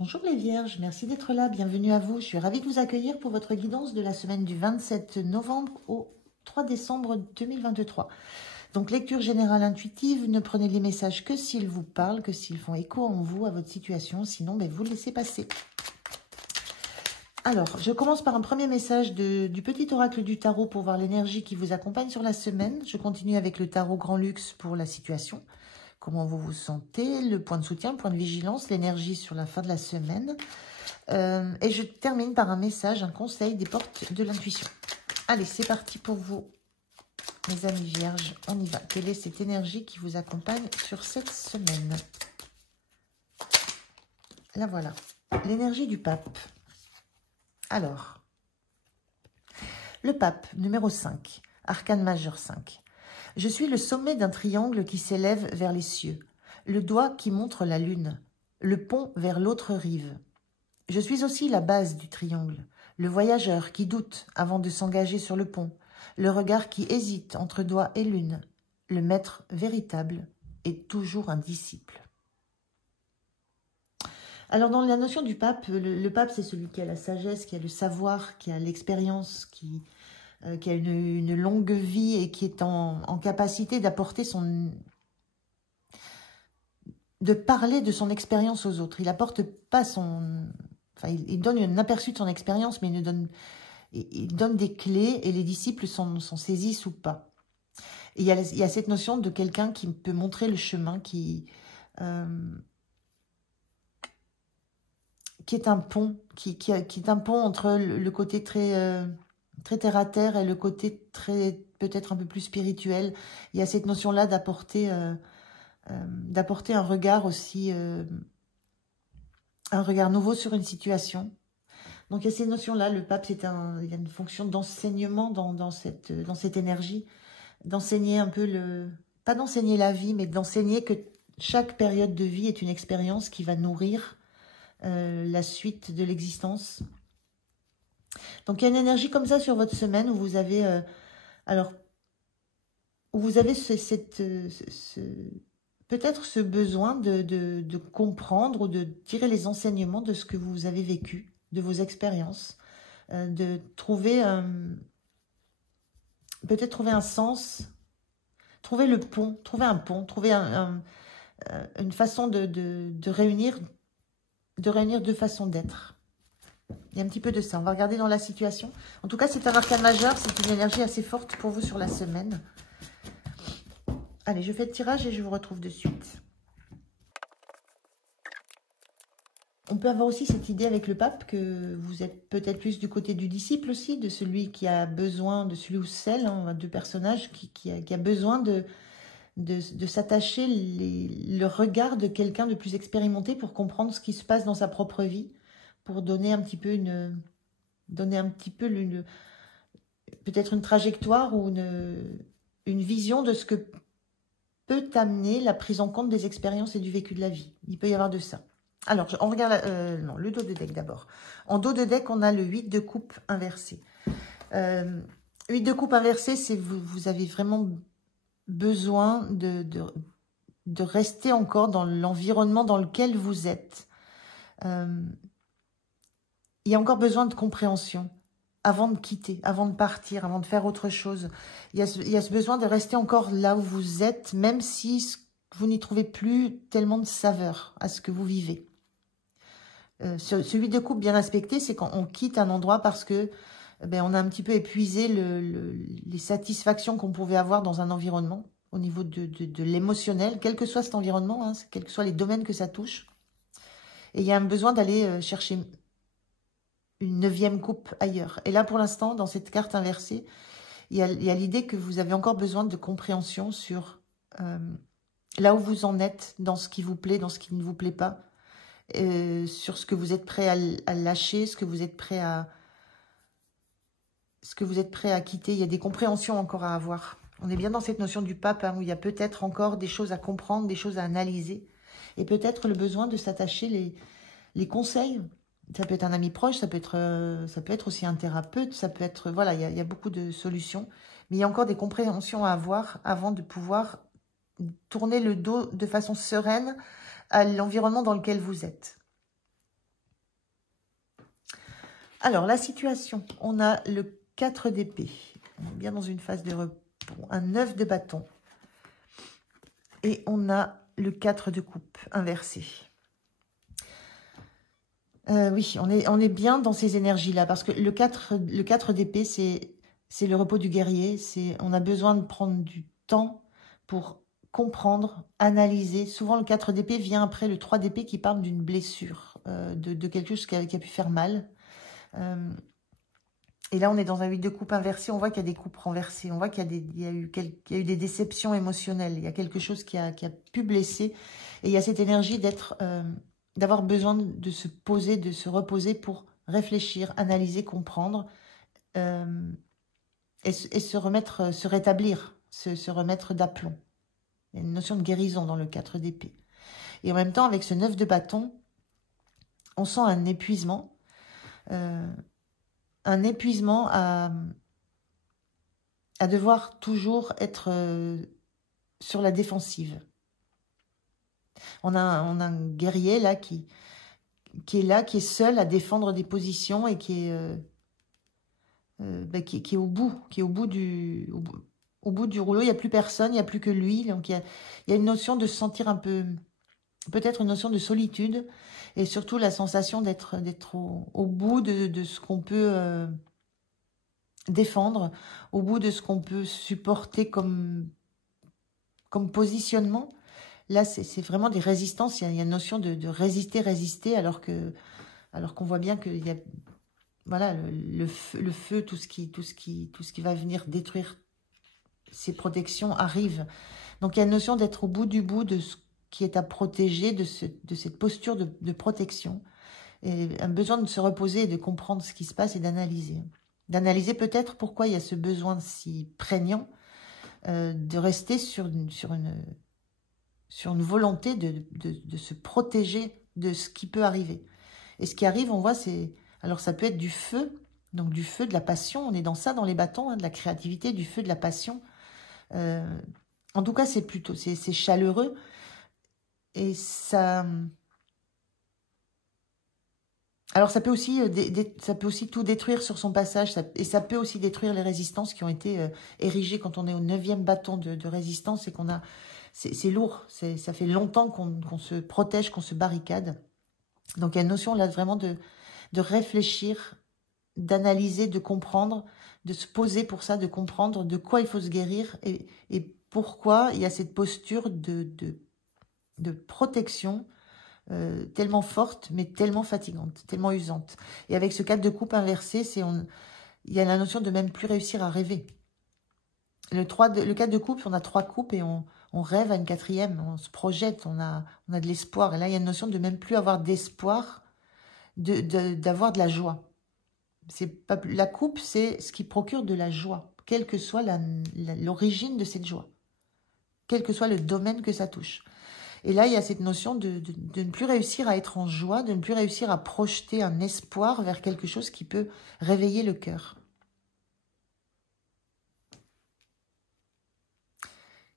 Bonjour les Vierges, merci d'être là, bienvenue à vous. Je suis ravie de vous accueillir pour votre guidance de la semaine du 27 novembre au 3 décembre 2023. Donc lecture générale intuitive, ne prenez les messages que s'ils vous parlent, que s'ils font écho en vous, à votre situation, sinon vous laissez passer. Alors, je commence par un premier message du petit oracle du tarot pour voir l'énergie qui vous accompagne sur la semaine. Je continue avec le tarot Grand Luxe pour la situation. Comment vous vous sentez, le point de soutien, le point de vigilance, l'énergie sur la fin de la semaine. Et je termine par un message, un conseil des portes de l'intuition. Allez, c'est parti pour vous, mes amis vierges. On y va. Quelle est cette énergie qui vous accompagne sur cette semaine? La voilà. L'énergie du pape. Alors, le pape, numéro 5, arcane majeur 5. Je suis le sommet d'un triangle qui s'élève vers les cieux, le doigt qui montre la lune, le pont vers l'autre rive. Je suis aussi la base du triangle, le voyageur qui doute avant de s'engager sur le pont, le regard qui hésite entre doigt et lune, le maître véritable est toujours un disciple. Alors dans la notion du pape, le pape c'est celui qui a la sagesse, qui a le savoir, qui a l'expérience, qui a une longue vie et qui est en capacité d'apporter de parler de son expérience aux autres. Il apporte pas son... Enfin, il donne un aperçu de son expérience, mais il donne des clés et les disciples s'en saisissent ou pas. Et il y a cette notion de quelqu'un qui peut montrer le chemin, qui est un pont, qui est un pont entre le côté très terre à terre et le côté peut-être un peu plus spirituel. Il y a cette notion-là d'apporter un regard aussi, un regard nouveau sur une situation. Donc il y a ces notions-là. Le pape, il a une fonction d'enseignement dans cette énergie, d'enseigner un peu pas d'enseigner la vie, mais d'enseigner que chaque période de vie est une expérience qui va nourrir la suite de l'existence. Donc il y a une énergie comme ça sur votre semaine où vous avez peut-être ce besoin de comprendre ou de tirer les enseignements de ce que vous avez vécu, de vos expériences, de trouver peut-être trouver un sens, trouver le pont, trouver un pont, trouver une façon de réunir deux façons d'être. Il y a un petit peu de ça. On va regarder dans la situation. En tout cas, c'est un arcane majeur. C'est une énergie assez forte pour vous sur la semaine. Allez, je fais le tirage et je vous retrouve de suite. On peut avoir aussi cette idée avec le pape que vous êtes peut-être plus du côté du disciple aussi, de celui qui a besoin, de celui ou celle, deux personnages qui a besoin de s'attacher le regard de quelqu'un de plus expérimenté pour comprendre ce qui se passe dans sa propre vie, pour donner un petit peu peut-être une trajectoire ou une vision de ce que peut amener la prise en compte des expériences et du vécu de la vie. Il peut y avoir de ça. Alors, on regarde le dos de deck d'abord. En dos de deck, on a le 8 de coupe inversé. 8 de coupe inversé, c'est vous avez vraiment besoin de rester encore dans l'environnement dans lequel vous êtes. Il y a encore besoin de compréhension avant de quitter, avant de partir, avant de faire autre chose. Il y a ce besoin de rester encore là où vous êtes, même si vous n'y trouvez plus tellement de saveur à ce que vous vivez. Ce 8 de coupe bien aspecté, c'est quand on quitte un endroit parce que on a un petit peu épuisé les satisfactions qu'on pouvait avoir dans un environnement, au niveau de l'émotionnel, quel que soit cet environnement, quels que soient les domaines que ça touche. Et il y a un besoin d'aller chercher une 9e coupe ailleurs. Et là, pour l'instant, dans cette carte inversée, il y a l'idée que vous avez encore besoin de compréhension sur là où vous en êtes, dans ce qui vous plaît, dans ce qui ne vous plaît pas, sur ce que vous êtes prêt à lâcher, ce que vous êtes prêt à quitter. Il y a des compréhensions encore à avoir. On est bien dans cette notion du pape, où il y a peut-être encore des choses à comprendre, des choses à analyser, et peut-être le besoin de s'attacher les conseils. Ça peut être un ami proche, ça peut être aussi un thérapeute, ça peut être... Voilà, il y a beaucoup de solutions. Mais il y a encore des compréhensions à avoir avant de pouvoir tourner le dos de façon sereine à l'environnement dans lequel vous êtes. Alors, la situation, on a le 4 d'épée. On est bien dans une phase de repos. Un 9 de bâton. Et on a le 4 de coupe inversé. Oui, on est bien dans ces énergies-là. Parce que le 4 d'épée, c'est le repos du guerrier. On a besoin de prendre du temps pour comprendre, analyser. Souvent, le 4 d'épée vient après le 3 d'épée qui parle d'une blessure, de quelque chose qui a pu faire mal. Et là, on est dans un 8 de coupe inversé. On voit qu'il y a des coupes renversées. On voit qu'il y a eu des déceptions émotionnelles. Il y a quelque chose qui a pu blesser. Et il y a cette énergie d'avoir besoin de se poser, de se reposer pour réfléchir, analyser, comprendre et se remettre, se rétablir, se remettre d'aplomb. Il y a une notion de guérison dans le 4 d'épée. Et en même temps, avec ce 9 de bâton, on sent un épuisement. Un épuisement à devoir toujours être sur la défensive. On a un guerrier là qui est seul à défendre des positions et qui est au bout du rouleau. Il n'y a plus personne, il n'y a plus que lui. Donc il y a une notion de se sentir un peu, peut-être une notion de solitude et surtout la sensation d'être au bout de ce qu'on peut défendre, au bout de ce qu'on peut supporter comme positionnement. Là, c'est vraiment des résistances. Il y a une notion de résister, alors qu'on voit bien qu'il y a, voilà, le feu, tout ce qui va venir détruire ces protections arrive. Donc, il y a une notion d'être au bout du bout de ce qui est à protéger, de cette posture de protection. Et un besoin de se reposer et de comprendre ce qui se passe et d'analyser. D'analyser peut-être pourquoi il y a ce besoin si prégnant de rester sur une volonté de se protéger de ce qui peut arriver. Et ce qui arrive, on voit, alors ça peut être du feu, donc du feu, de la passion. On est dans ça, dans les bâtons, hein, de la créativité, du feu, de la passion. En tout cas, c'est chaleureux. Et ça... Alors, ça peut aussi tout détruire sur son passage, et ça peut aussi détruire les résistances qui ont été érigées quand on est au 9e bâton de résistance et qu'on a... C'est lourd, ça fait longtemps qu'on se protège, qu'on se barricade. Donc, il y a une notion là vraiment de réfléchir, d'analyser, de comprendre, de se poser pour ça, de comprendre de quoi il faut se guérir et pourquoi il y a cette posture de protection tellement forte, mais tellement fatigante, tellement usante. Et avec ce 4 de coupe inversé, il y a la notion de même plus réussir à rêver. Le 4 de coupe, on a 3 coupes et on rêve à une 4e, on se projette, on a de l'espoir. Et là, il y a une notion de même plus avoir d'espoir, d'avoir de la joie. La coupe, c'est ce qui procure de la joie, quelle que soit l'origine de cette joie, quel que soit le domaine que ça touche. Et là, il y a cette notion de ne plus réussir à être en joie, de ne plus réussir à projeter un espoir vers quelque chose qui peut réveiller le cœur.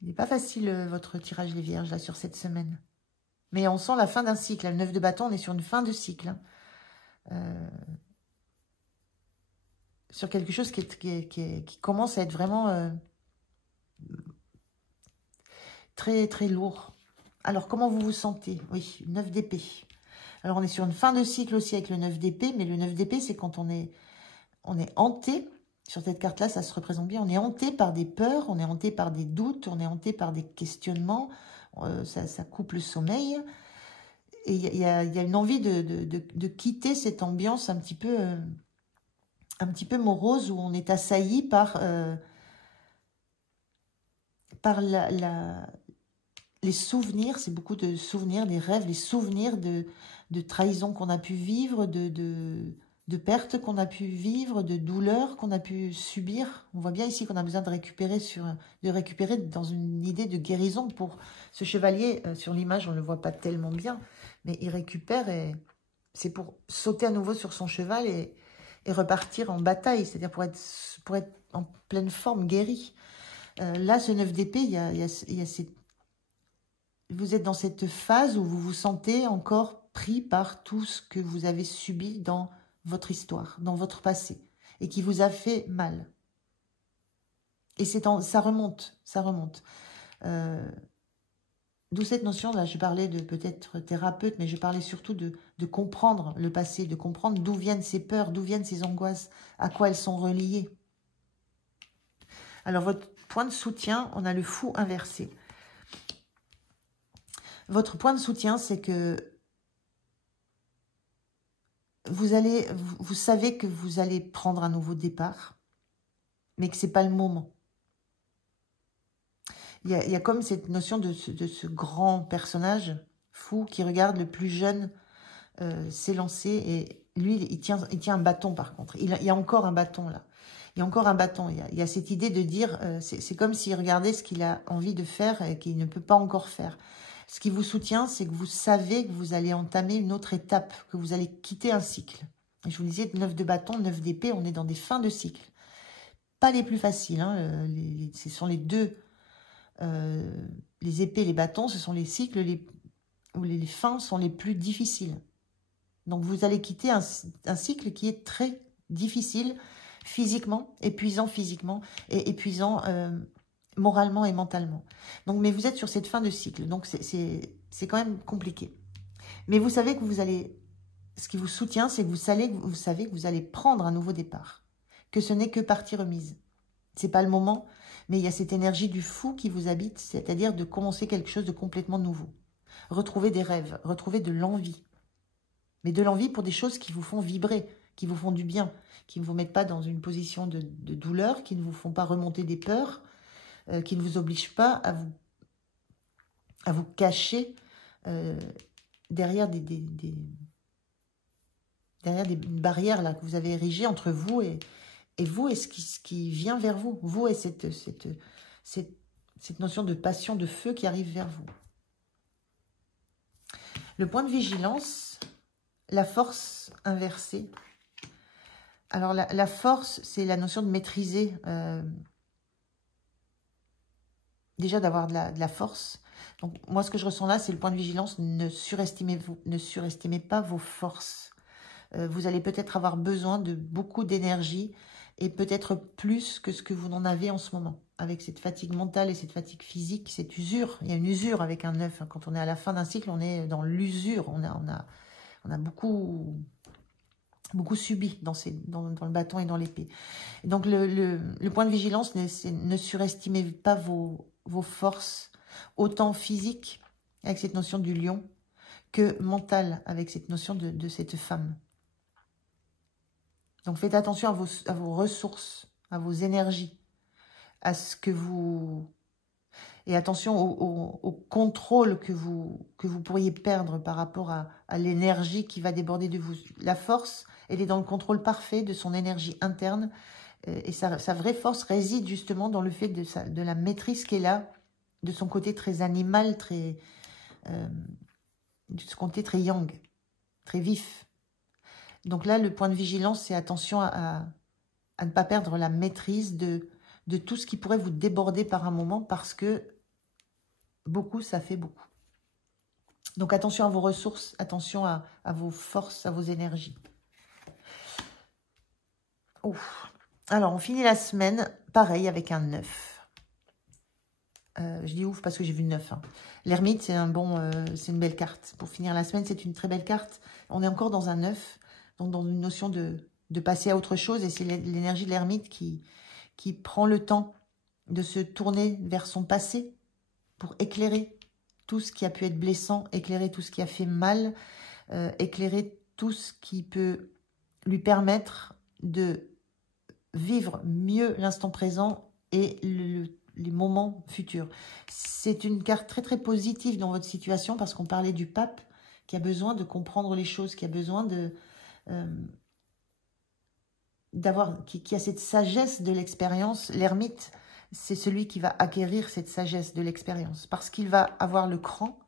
Il n'est pas facile, votre tirage les vierges, là, sur cette semaine. Mais on sent la fin d'un cycle. Le 9 de bâton, on est sur une fin de cycle. Sur quelque chose qui commence à être vraiment très, très lourd. Alors, comment vous vous sentez? Oui, 9 d'épée. Alors, on est sur une fin de cycle aussi avec le 9 d'épée, mais le 9 d'épée, c'est quand on est hanté. Sur cette carte-là, ça se représente bien. On est hanté par des peurs, on est hanté par des doutes, on est hanté par des questionnements. Ça coupe le sommeil. Et il y a une envie de quitter cette ambiance un petit peu morose où on est assailli par les souvenirs, c'est beaucoup de souvenirs, des rêves, les souvenirs de trahison qu'on a pu vivre, de pertes qu'on a pu vivre, de douleurs qu'on a pu subir. On voit bien ici qu'on a besoin de récupérer dans une idée de guérison pour ce chevalier. Sur l'image, on ne le voit pas tellement bien, mais il récupère et c'est pour sauter à nouveau sur son cheval et repartir en bataille, c'est-à-dire pour être en pleine forme, guéri. Là, ce 9 d'épée, il y a vous êtes dans cette phase où vous vous sentez encore pris par tout ce que vous avez subi dans votre histoire, dans votre passé, et qui vous a fait mal. Et ça remonte, ça remonte. D'où cette notion-là, je parlais de peut-être thérapeute, mais je parlais surtout de comprendre le passé, de comprendre d'où viennent ces peurs, d'où viennent ces angoisses, à quoi elles sont reliées. Alors, votre point de soutien, on a le fou inversé. Votre point de soutien, c'est que vous savez que vous allez prendre un nouveau départ, mais que ce n'est pas le moment. Il y a comme cette notion de ce grand personnage fou qui regarde le plus jeune s'élancer, et lui, il tient un bâton par contre. Il y a encore un bâton là. Il y a encore un bâton. Il y a cette idée de dire, c'est comme s'il regardait ce qu'il a envie de faire et qu'il ne peut pas encore faire. Ce qui vous soutient, c'est que vous savez que vous allez entamer une autre étape, que vous allez quitter un cycle. Et je vous disais, 9 de bâton, 9 d'épée, on est dans des fins de cycle. Pas les plus faciles, hein, ce sont les deux. Les épées, les bâtons, ce sont les cycles où les fins sont les plus difficiles. Donc vous allez quitter un cycle qui est très difficile physiquement, épuisant physiquement et épuisant moralement et mentalement. Donc, mais vous êtes sur cette fin de cycle, donc c'est quand même compliqué. Mais vous savez que vous allez, ce qui vous soutient, c'est que vous savez que vous allez prendre un nouveau départ, que ce n'est que partie remise. C'est pas le moment, mais il y a cette énergie du fou qui vous habite, c'est-à-dire de commencer quelque chose de complètement nouveau. Retrouver des rêves, retrouver de l'envie. Mais de l'envie pour des choses qui vous font vibrer, qui vous font du bien, qui ne vous mettent pas dans une position de douleur, qui ne vous font pas remonter des peurs, qui ne vous obligent pas à vous cacher derrière derrière des barrières là, que vous avez érigées entre vous et vous et ce qui vient vers vous. Vous et cette notion de passion, de feu qui arrive vers vous. Le point de vigilance, la force inversée. Alors la force, c'est la notion de maîtriser, déjà d'avoir de la force. Donc moi ce que je ressens là, c'est le point de vigilance, ne surestimez pas vos forces. Vous allez peut-être avoir besoin de beaucoup d'énergie et peut-être plus que ce que vous n'en avez en ce moment. Avec cette fatigue mentale et cette fatigue physique, cette usure. Il y a une usure avec un 9. Quand on est à la fin d'un cycle, on est dans l'usure. On a beaucoup subi dans le bâton et dans l'épée. Donc le point de vigilance, c'est ne surestimez pas vos forces, autant physiques, avec cette notion du lion, que mentale, avec cette notion de cette femme. Donc faites attention à vos ressources, à vos énergies, à ce que vous... Et attention au contrôle que vous pourriez perdre par rapport à l'énergie qui va déborder de vous. La force, elle est dans le contrôle parfait de son énergie interne. Et sa vraie force réside justement dans le fait de la maîtrise qu'elle a, de son côté très animal, de ce côté très yang, très vif. Donc là, le point de vigilance, c'est attention à ne pas perdre la maîtrise de tout ce qui pourrait vous déborder par un moment, parce que beaucoup, ça fait beaucoup. Donc attention à vos ressources, attention à vos forces, à vos énergies. Ouf. Alors, on finit la semaine, pareil, avec un 9. Je dis ouf parce que j'ai vu 9. Hein. L'ermite, c'est une belle carte. Pour finir la semaine, c'est une très belle carte. On est encore dans un 9, donc dans une notion de passer à autre chose. Et c'est l'énergie de l'ermite qui prend le temps de se tourner vers son passé pour éclairer tout ce qui a pu être blessant, éclairer tout ce qui a fait mal, éclairer tout ce qui peut lui permettre de vivre mieux l'instant présent et les moments futurs. C'est une carte très très positive dans votre situation, parce qu'on parlait du pape qui a besoin de comprendre les choses, qui a besoin qui a cette sagesse de l'expérience. L'ermite, c'est celui qui va acquérir cette sagesse de l'expérience, parce qu'il va avoir le cran,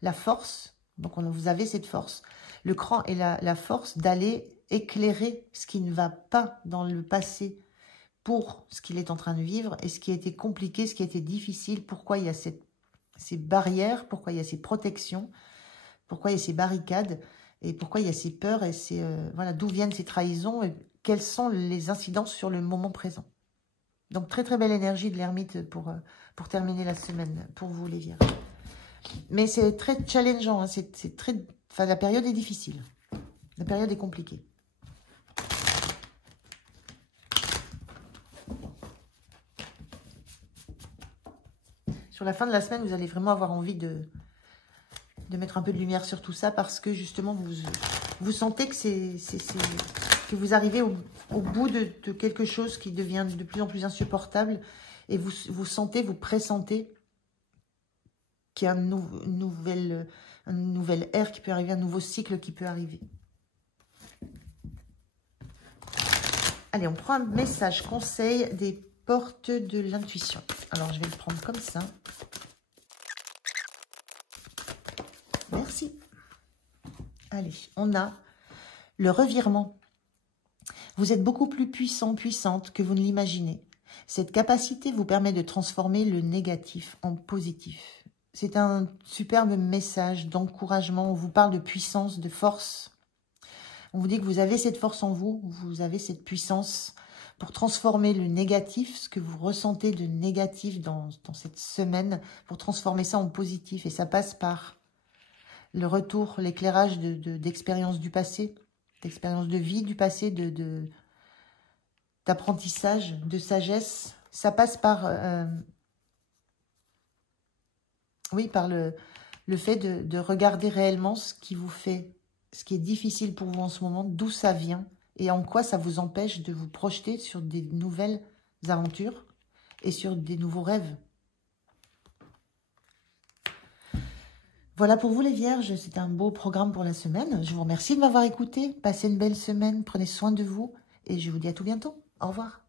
la force, donc vous avez cette force, le cran et la force d'aller éclairer ce qui ne va pas dans le passé pour ce qu'il est en train de vivre, et ce qui a été compliqué, ce qui a été difficile, pourquoi il y a ces barrières, pourquoi il y a ces protections, pourquoi il y a ces barricades, Et pourquoi il y a ces peurs et voilà, d'où viennent ces trahisons et quelles sont les incidences sur le moment présent. Donc, très très belle énergie de l'ermite pour terminer la semaine, pour vous les vierges. Mais c'est très challengeant, hein, enfin, la période est difficile. La période est compliquée. Sur la fin de la semaine, vous allez vraiment avoir envie de mettre un peu de lumière sur tout ça parce que justement, vous sentez que vous arrivez au bout de quelque chose qui devient de plus en plus insupportable et vous sentez, vous pressentez qu'il y a une nouvelle ère qui peut arriver, un nouveau cycle qui peut arriver. Allez, on prend un message conseil des portes de l'intuition. Alors, je vais le prendre comme ça. Merci. Allez, on a le revirement. Vous êtes beaucoup plus puissant, puissante que vous ne l'imaginez. Cette capacité vous permet de transformer le négatif en positif. C'est un superbe message d'encouragement. On vous parle de puissance, de force. On vous dit que vous avez cette force en vous, vous avez cette puissance pour transformer le négatif, ce que vous ressentez de négatif dans cette semaine, pour transformer ça en positif. Et ça passe par le retour, l'éclairage d'expériences du passé, d'expériences de vie du passé, d'apprentissage, de sagesse. Ça passe par, oui, par le fait de regarder réellement ce qui vous fait, ce qui est difficile pour vous en ce moment, d'où ça vient et en quoi ça vous empêche de vous projeter sur des nouvelles aventures et sur des nouveaux rêves. Voilà pour vous les vierges, c'est un beau programme pour la semaine. Je vous remercie de m'avoir écouté. Passez une belle semaine, prenez soin de vous et je vous dis à tout bientôt. Au revoir.